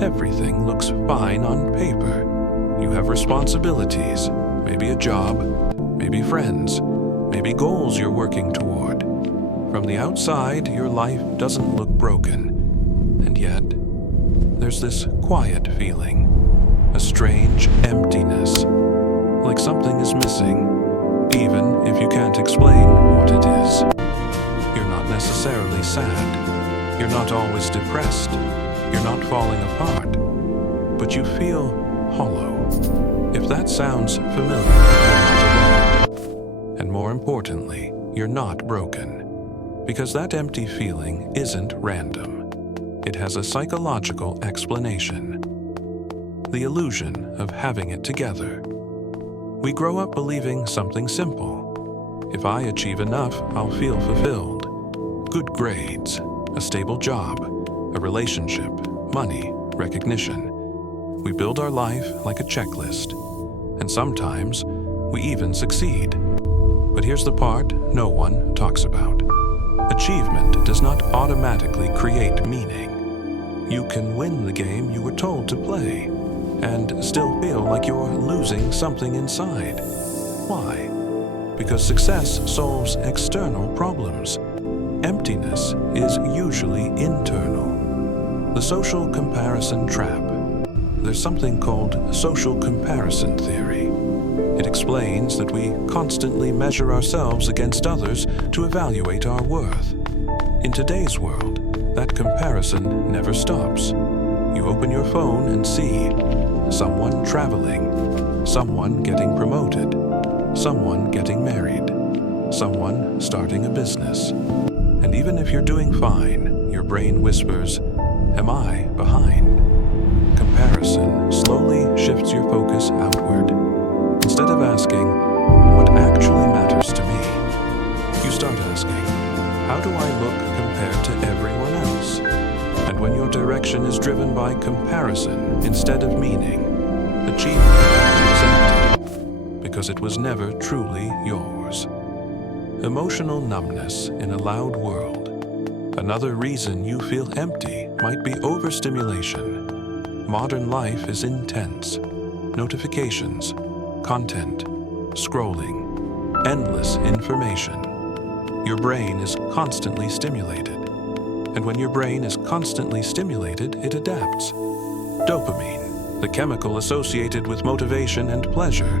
Everything looks fine on paper. You have responsibilities, maybe a job, maybe friends, maybe goals you're working toward. From the outside, your life doesn't look broken. And yet, there's this quiet feeling, a strange emptiness, like something is missing, even if you can't explain what it is. You're not necessarily sad. You're not always depressed. You're not falling apart. But you feel hollow. If that sounds familiar, you're not alone. And more importantly, you're not broken. Because that empty feeling isn't random. It has a psychological explanation. The illusion of having it together. We grow up believing something simple. If I achieve enough, I'll feel fulfilled. Good grades, a stable job, a relationship, money, recognition. We build our life like a checklist. And sometimes, we even succeed. But here's the part no one talks about. Achievement does not automatically create meaning. You can win the game you were told to play, and still feel like you're losing something inside. Why? Because success solves external problems. Emptiness is usually internal. The social comparison trap. There's something called social comparison theory. It explains that we constantly measure ourselves against others to evaluate our worth. In today's world, that comparison never stops. You open your phone and see someone traveling, someone getting promoted, someone getting married, someone starting a business. And even if you're doing fine, your brain whispers, "Am I behind?" Comparison slowly shifts your focus outward. Instead of asking, "What actually matters to me?" you start asking, "How do I look compared to everyone else?" And when your direction is driven by comparison instead of meaning, achievement feels empty, because it was never truly yours. Emotional numbness in a loud world. Another reason you feel empty might be overstimulation. Modern life is intense. Notifications, content, scrolling, endless information. Your brain is constantly stimulated. And when your brain is constantly stimulated, it adapts. Dopamine, the chemical associated with motivation and pleasure,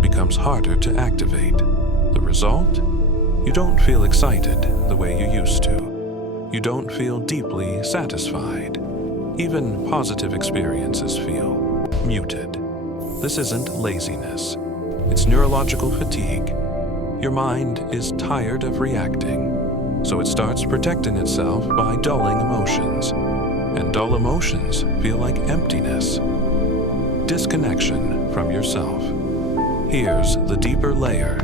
becomes harder to activate. The result? You don't feel excited the way you used to. You don't feel deeply satisfied. Even positive experiences feel muted. This isn't laziness. It's neurological fatigue. Your mind is tired of reacting, so it starts protecting itself by dulling emotions. And dull emotions feel like emptiness. Disconnection from yourself. Here's the deeper layer.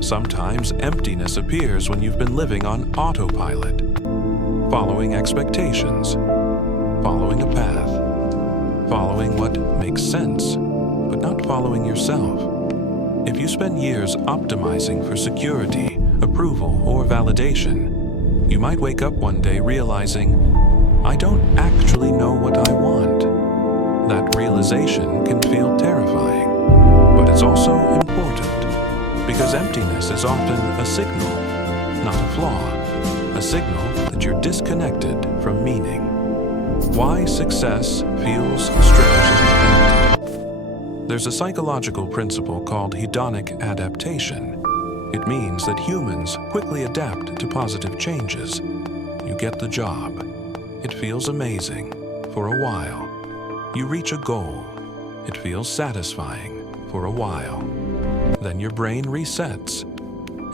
Sometimes emptiness appears when you've been living on autopilot, following expectations, following a path, following what makes sense, but not following yourself. If you spend years optimizing for security, approval, or validation, you might wake up one day realizing, "I don't actually know what I want." That realization can feel terrifying, but it's also important, because emptiness is often a signal, not a flaw, a signal that you're disconnected from meaning. Why success feels strangely empty. There's a psychological principle called hedonic adaptation. It means that humans quickly adapt to positive changes. You get the job. It feels amazing for a while. You reach a goal. It feels satisfying for a while. Then your brain resets,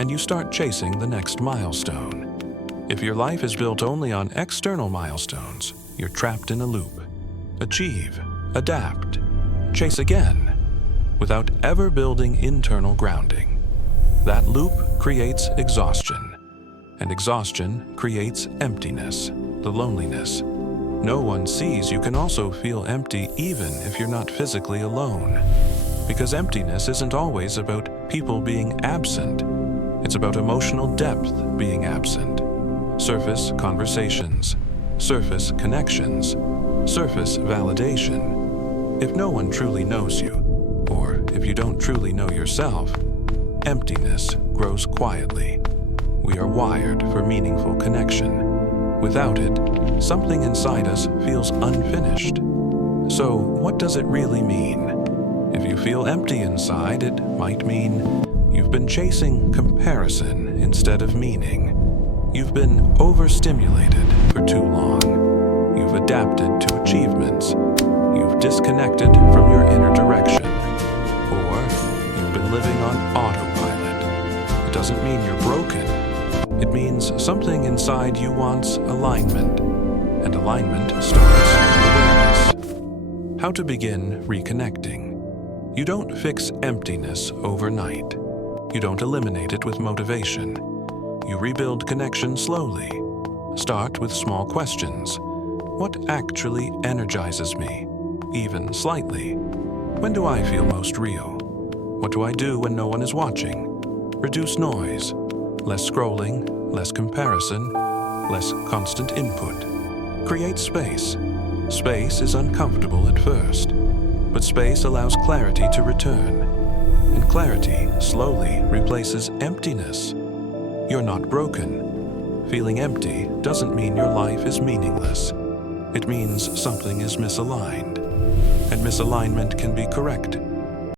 and you start chasing the next milestone. If your life is built only on external milestones, you're trapped in a loop. Achieve, adapt, chase again, without ever building internal grounding. That loop creates exhaustion, and exhaustion creates emptiness, the loneliness. No one sees you can also feel empty even if you're not physically alone. Because emptiness isn't always about people being absent. It's about emotional depth being absent. Surface conversations, surface connections, surface validation. If no one truly knows you, or if you don't truly know yourself, emptiness grows quietly. We are wired for meaningful connection. Without it, something inside us feels unfinished. So, what does it really mean? If you feel empty inside, it might mean you've been chasing comparison instead of meaning. You've been overstimulated for too long. You've adapted to achievements. You've disconnected from your inner direction. Or you've been living on autopilot. It doesn't mean you're broken. It means something inside you wants alignment. And alignment starts with awareness. How to begin reconnecting. You don't fix emptiness overnight. You don't eliminate it with motivation. You rebuild connection slowly. Start with small questions. What actually energizes me, even slightly? When do I feel most real? What do I do when no one is watching? Reduce noise. Less scrolling, less comparison, less constant input. Create space. Space is uncomfortable at first, but space allows clarity to return. And clarity slowly replaces emptiness. You're not broken. Feeling empty doesn't mean your life is meaningless. It means something is misaligned. And misalignment can be corrected.